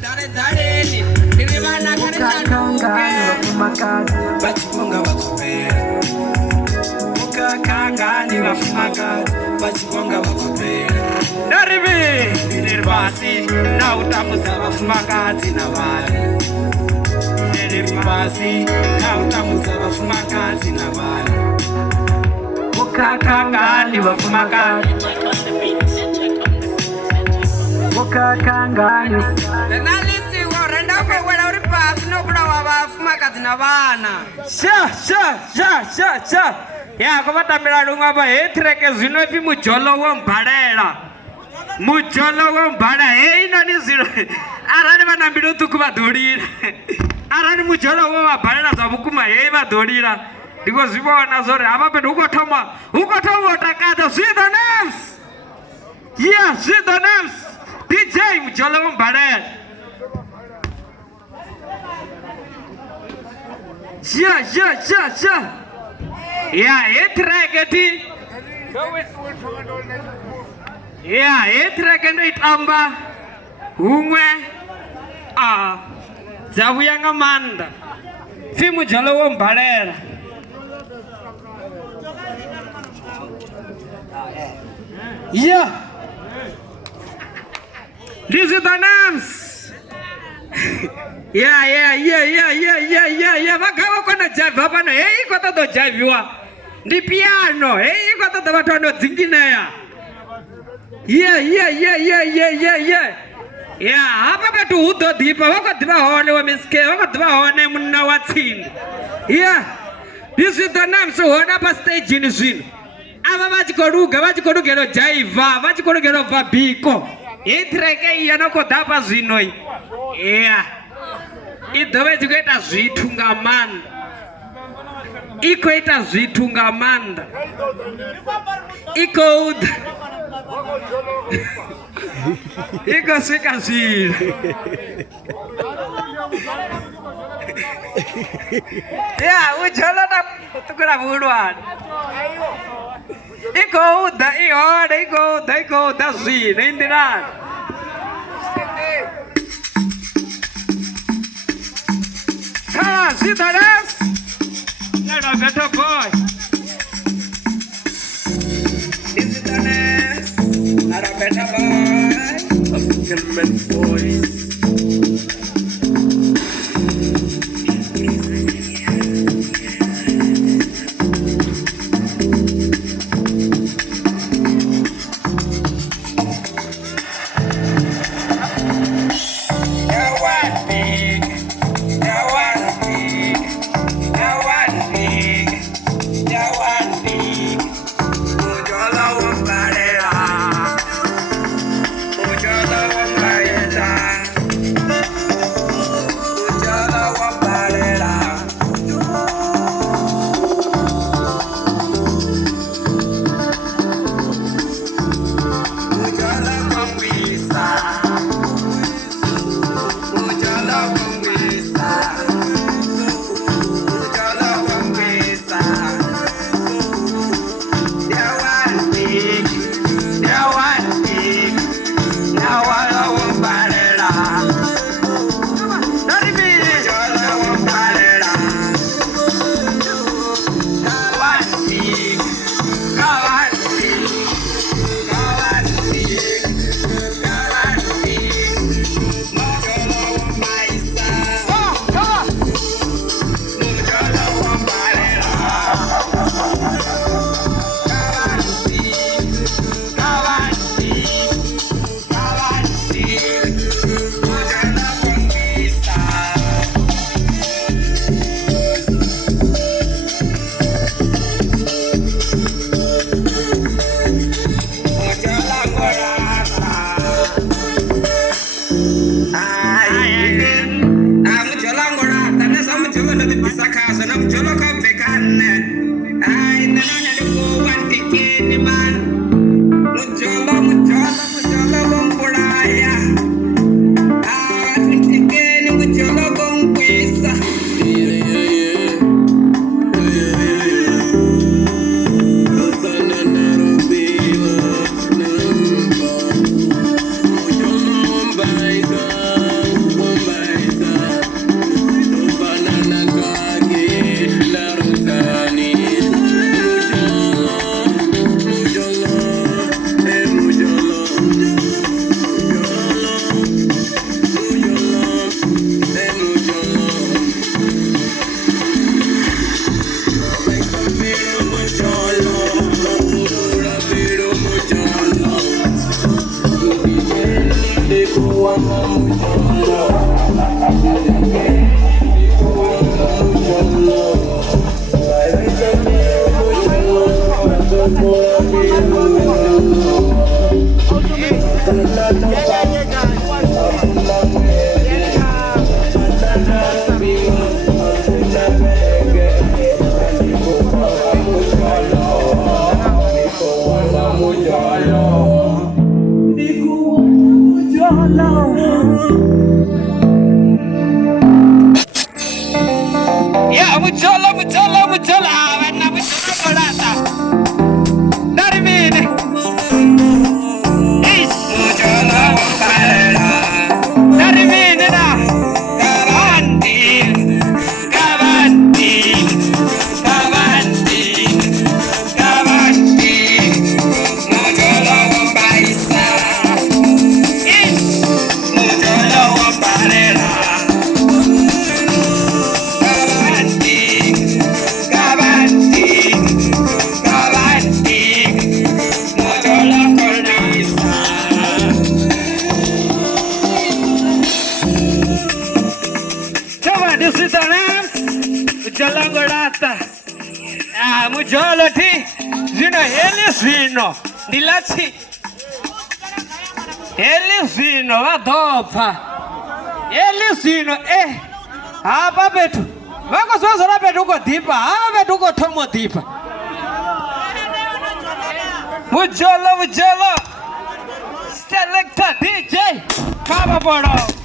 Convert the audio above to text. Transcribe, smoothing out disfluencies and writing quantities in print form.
Dare dare ni niribana kanisa Mukakanga bachikonga bakupera Mukakanga ni bafumakazi bachikonga bakupera Naribi niribasi na utamuza bafumakazi n'abana Niribasi na utamuza bafumakazi n'abana Mukakanga ni bafumakazi Mukakanga ni Nalisi warenda kwa wala uripasi no kuna wabafumakazi n'abana Sha ya kubatambira lunga ba etreke zino vi mujolo wo mbhalela ina ni zino arani vanambira tukuva dholira arani mujolo wo vabhalela za vukuma va dholira ndiko zvivona zori hava pedu ukothoma utakata see the names yeah see the names DJ mujolo wo mbhalela sha yeah etreketi yeah etrekendo itamba humwe dzavuya nga manda fi mujolo wo mbhalela yeah these are the names yeah vagava kona jive apano hei kota to jiviwa ndi piano hei kota to vathu vanodzingineya yeah hapa petu hudodhipa vakadhiva hone wamiske vakadhiva hone munna wa tsindi yeah this is the names hona pa stage ni zvino ava vachikodugero jaiva vachikodugero bhabhiko itreke iya nokodhapa zvinoi yeah idhove chikuita zvithu ngamanda ikoita zvithu ngamanda ikoudha ikosvika zviro ya ujolota tukura vulwana ikoudha ihode ikoudha zvino indirana see the rest? Not a better boy. Is it the rest? Not a better boy. A gentleman voice. Ya muchola avana muchola kolata darmine is muchola parela darmine na kavanti muchola paisa is muchola parela Jalangorata, Mujolati, Zino, Elisino, Nilachi, Elisino, Adopa, Elisino, Ababetu, Vamos was Rabedugo Dipa, Ababedugo Tomo Dipa, Mujolo, Selecta DJ, Papa Bodo.